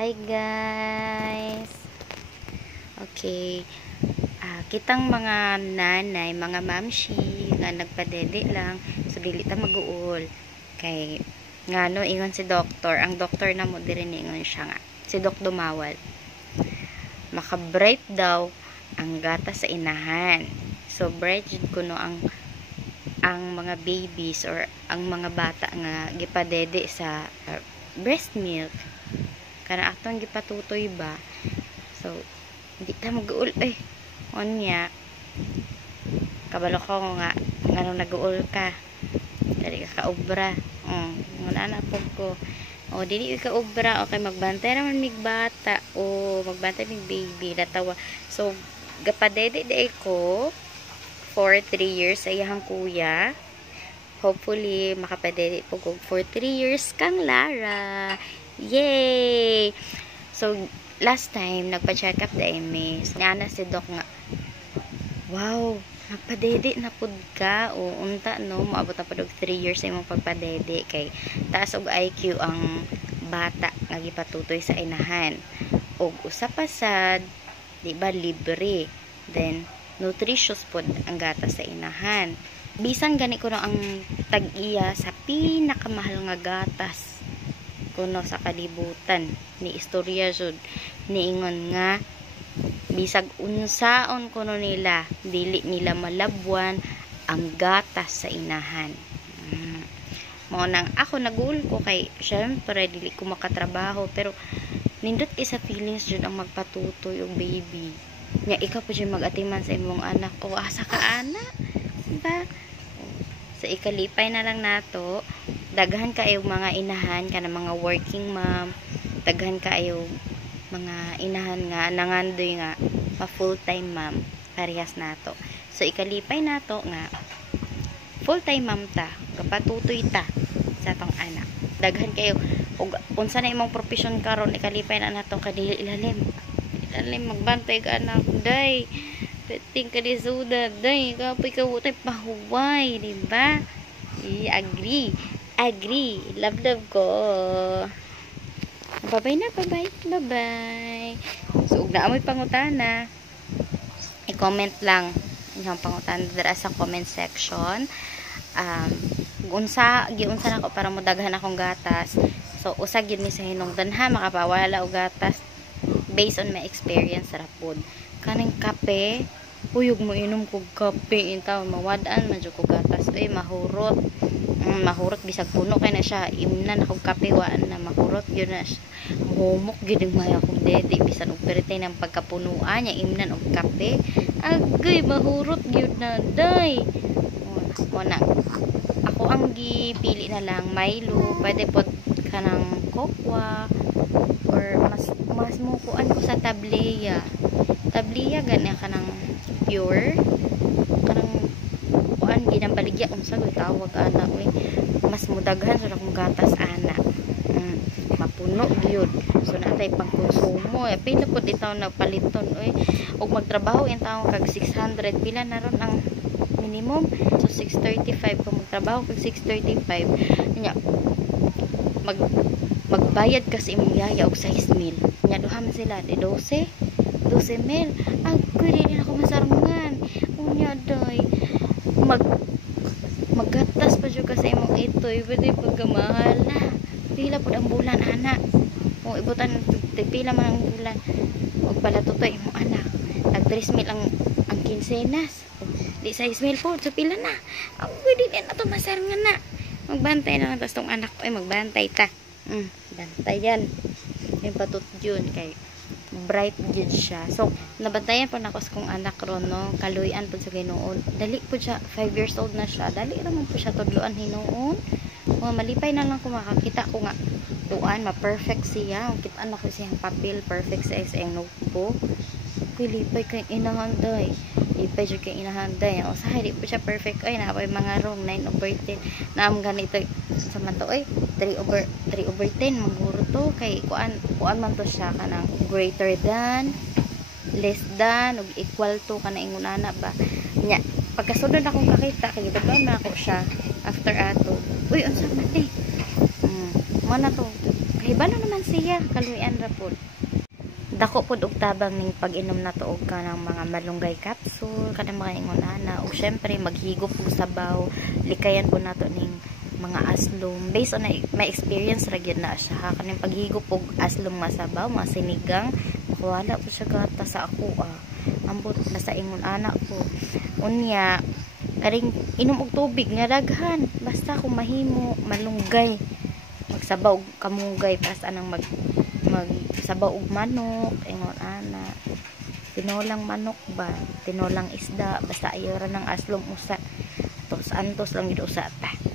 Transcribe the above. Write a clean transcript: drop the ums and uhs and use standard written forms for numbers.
Hi guys! Okay, kitang mga nanay, mga mamshi nga nagpadede lang, so dili ta mag-uol kay ngano ingon si doktor, ang doktor na mo diri ingon siya nga si Doc Dumawal, maka-bright daw ang gata sa inahan. So bright jud kuno ang mga babies or ang mga bata nga gipadede sa breast milk kana atong gipatutoy ba. So hindi ta mag-uol onya kabalo ko nga ngano nag-uol ka dali ka kaobra ngana na po ko dili ka obra okay magbantay naman mig bata magbantay mig baby natawa. So gapadede di ko for 3 years sa iyang kuya. Hopefully makapadede po ko for 3 years kang Lara. Yay! So last time nagpa-check up dai me. So ana si doc nga, wow, nagpadede na pud ka unta no maabot na pud og 3 years imong pagpadede kay taas og IQ ang bata nga gipatutoy sa inahan. Og usa pa sad, di ba, libre. Then nutritious pod ang gata sa inahan. Bisan gani kuno ang tag-iya sa pinakamahal nga gatas kuno sa kalibutan ni istorya jud niingon nga bisag unsaon kuno nila dili nila malabwan ang gatas sa inahan. Mao nang ako nagul ko kay syempre dili ko makatrabaho pero nindot kay sa feelings jud ang magpatutoy og baby nya ikaw pa jud mag-atiman sa imong anak asa ka ana ba. Sa ikalipay na lang nato, daghan kaayo mga inahan kana mga working mom, daghan kaayo mga inahan nga nangandoy nga pa full time mom parehas nato. So ikalipay nato nga full time mom ta, kapatutoy ta sa tong anak. Daghan kayo ug unsa na imong profession karon ikalipay na nato kadili ilalim magbantay ka anak day. Ting ka di suda day kapoy ka utay pahuway, di ba? Agree love ko. Bye. So ug naamoy pangutana, i-comment lang inyong pangutana dira sa comment section. Giunsa nako para mo daghan akong gatas. So usag gyud mi sa hinungdan ha, makapawala og gatas based on my experience ra pod. Kaning kape, uyog mo inom kog kape intaw mawadaan man jud ko gatas mahurot bisag puno kay na siya imnan akong kape waan na mahurot gyud na siya humok gyud ang maya kong dede bisan og perite ng pagkapunuan nya imnan og kape agay mahurot gyud na day. Mo na ako ang gipili na lang Milo, pwede pod kanang kokwa or mas mukuan ko sa tableya gani kanang pure kanang kuan ginambaligya unsa gyud tawag ana mas mudaghan sa akong gatas ana mapuno gyud. So natay pangkonsumo pila pud itaw na paliton ug magtrabaho in tawo kag 600 pila na ron ang minimum. So 635 kung magtrabaho kag 635 nya magbayad ka sa imong yaya og 6,000 nya duha man sila di 12,000 agay dili na ako masarungan unya day maggatas pa jud ka sa imong itoy pwede pagkamahal na pila pud ang bulan ana ibutan pila man ang bulan og palatutoy imong anak nag 3,000 ang kinsenas di 6,000 po so pila na agay dili na to masarungan na magbantay na lang tas tong anak ko magbantay ta bantay yan yung patut yun kay bright jud siya. So nabantayan po na ko sa kong anak ron no kaluyan po sa Ginoon dali po siya 5 years old na siya dali raman po siya tudloan hinuon malipay na lang ko makakita ko nga tuan ma-perfect siya kita na ko siyang papel perfect sa isang notebook lipay kay inahanday lipay jud kay inahanday usahay di po siya perfect napay mga wrong 9/10 naam ganito sa man to 3/10 maguro to kay kuan man to siya kanang greater than, less than ug equal to kana ingunana ba nya pagkasunod akong kakita kay gibagam na ako siya after ato unsa man mana to hibalo naman siya kaluyan ra pud. Dako pud og tabang ning pag-inom na tuog ka ng mga malunggay capsule kanang mga ingon ana, ug syempre maghigop og sabaw, likayan po nato ning mga aslom based on my experience ra gyud na siya ha, kaning paghigop og aslom nga sabaw, mga sinigang, wala po siya gata sa ako ambot basta ingon ana ko unya karing inom og tubig nga daghan basta kung mahimo malunggay magsabaw og kamunggay pas anang magsabaw og manok ingon ana, tinolang manok ba, tinolang isda, basta ayo ra ng aslom usa, tos antos lang gid usa ta.